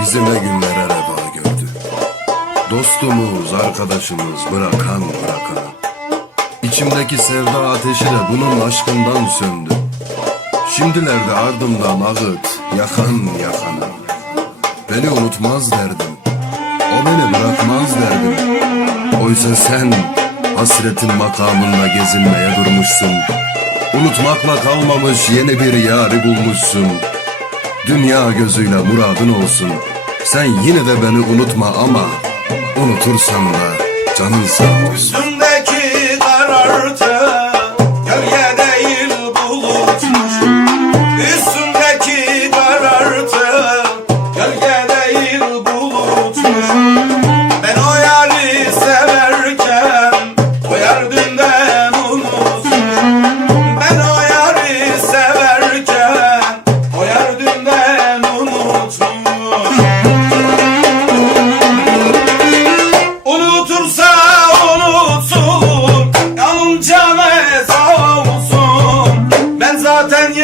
Bizi ne günlere reva gördü. Dostumuz, arkadaşımız bırakan bırakana. İçimdeki sevda ateşi de bunun aşkından söndü. Şimdilerde ardımdan ağıt, yakan yakana. Beni unutmaz derdim. O beni bırakmaz derdim. Oysa sen hasretin makamında gezinmeye durmuşsun. Unutmakla kalmamış yeni bir yari bulmuşsun. Dünya gözüyle muradın olsun. Sen yine de beni unutma ama unutursan da canın sağ olsun. ten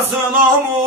mutlu